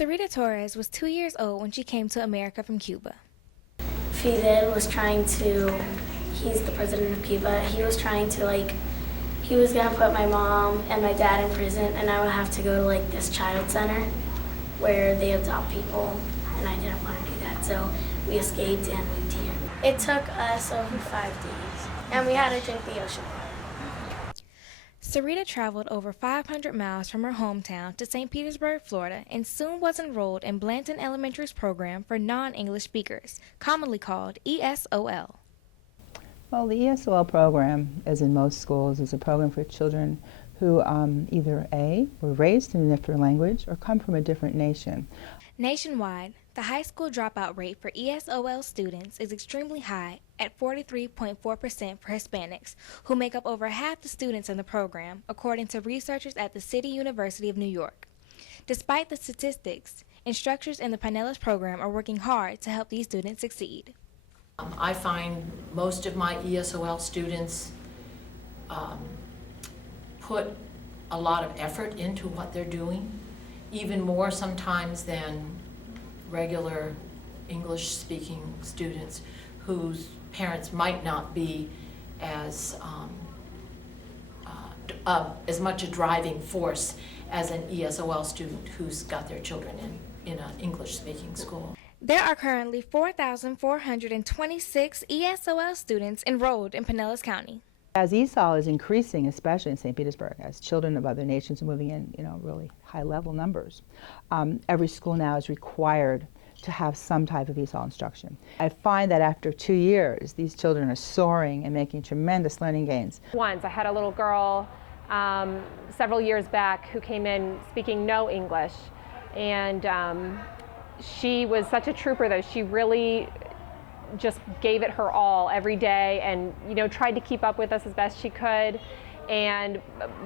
Sarita Torres was 2 years old when she came to America from Cuba. Fidel was trying to, he's the president of Cuba, he was trying to he was gonna put my mom and my dad in prison, and I would have to go to this child center where they adopt people, and I didn't want to do that, so we escaped and moved here. It took us over 5 days, and we had to drink the ocean water. Sarita traveled over 500 miles from her hometown to St. Petersburg, Florida, and soon was enrolled in Blanton Elementary's program for non-English speakers, commonly called ESOL. Well, the ESOL program, as in most schools, is a program for children who either A, were raised in a different language or come from a different nation. Nationwide, the high school dropout rate for ESOL students is extremely high at 43.4% for Hispanics, who make up over half the students in the program, according to researchers at the City University of New York. Despite the statistics, instructors in the Pinellas program are working hard to help these students succeed. I find most of my ESOL students put a lot of effort into what they're doing, even more sometimes than regular English-speaking students whose parents might not be as much a driving force as an ESOL student who's got their children in an English-speaking school. There are currently 4,426 ESOL students enrolled in Pinellas County. As ESOL is increasing, especially in St. Petersburg, as children of other nations are moving in, really high-level numbers, every school now is required to have some type of ESOL instruction. I find that after 2 years, these children are soaring and making tremendous learning gains. Once I had a little girl several years back who came in speaking no English, and she was such a trooper, though. She really just gave it her all every day, and tried to keep up with us as best she could. And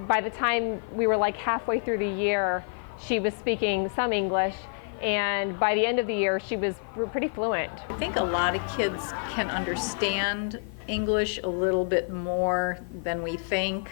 by the time we were halfway through the year, she was speaking some English, and by the end of the year she was pretty fluent. I think a lot of kids can understand English a little bit more than we think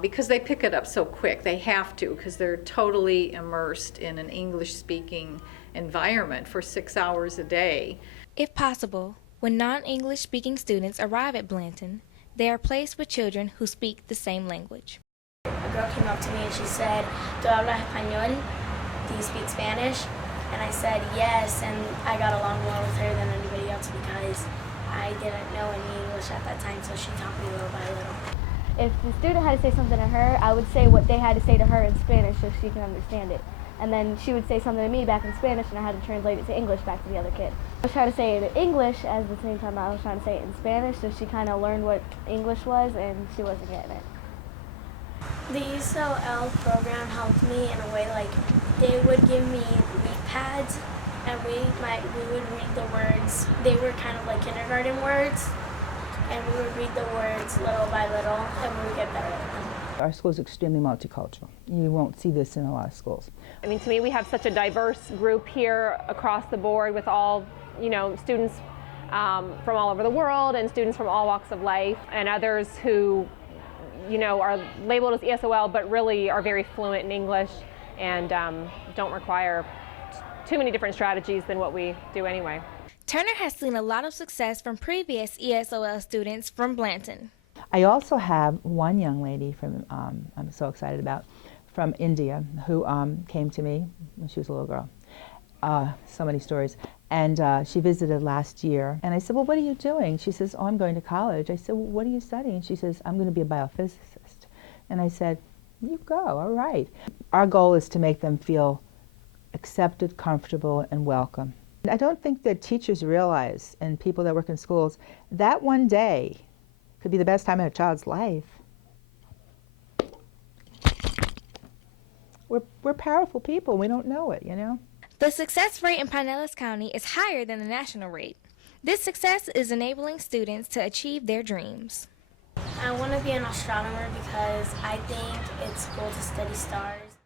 because they pick it up so quick. They have to, because they're totally immersed in an English-speaking environment for 6 hours a day. If possible, when non-English speaking students arrive at Blanton, they are placed with children who speak the same language. A girl came up to me and she said, "¿Tú hablas español? Do you speak Spanish?" And I said yes, and I got along more with her than anybody else because I didn't know any English at that time, so she taught me little by little. If the student had to say something to her, I would say what they had to say to her in Spanish so she can understand it. And then she would say something to me back in Spanish, and I had to translate it to English back to the other kid. I was trying to say it in English at the same time I was trying to say it in Spanish, so she kind of learned what English was, and she wasn't getting it. The ESOL program helped me in a way, they would give me leaf pads, and we would read the words. They were kind of like kindergarten words, and we would read the words little by little, and we would get better at them. Our school is extremely multicultural. You won't see this in a lot of schools. I mean, to me, we have such a diverse group here across the board with all, students from all over the world and students from all walks of life, and others who, are labeled as ESOL but really are very fluent in English and don't require too many different strategies than what we do anyway. Turner has seen a lot of success from previous ESOL students from Blanton. I also have one young lady from, I'm so excited about, from India who came to me when she was a little girl. So many stories. And she visited last year. And I said, "Well, what are you doing?" She says, "Oh, I'm going to college." I said, "Well, what are you studying?" She says, "I'm going to be a biophysicist." And I said, "You go, all right." Our goal is to make them feel accepted, comfortable, and welcome. I don't think that teachers realize, and people that work in schools, that one day could be the best time in a child's life. We're powerful people. We don't know it, The success rate in Pinellas County is higher than the national rate. This success is enabling students to achieve their dreams. I want to be an astronomer because I think it's cool to study stars.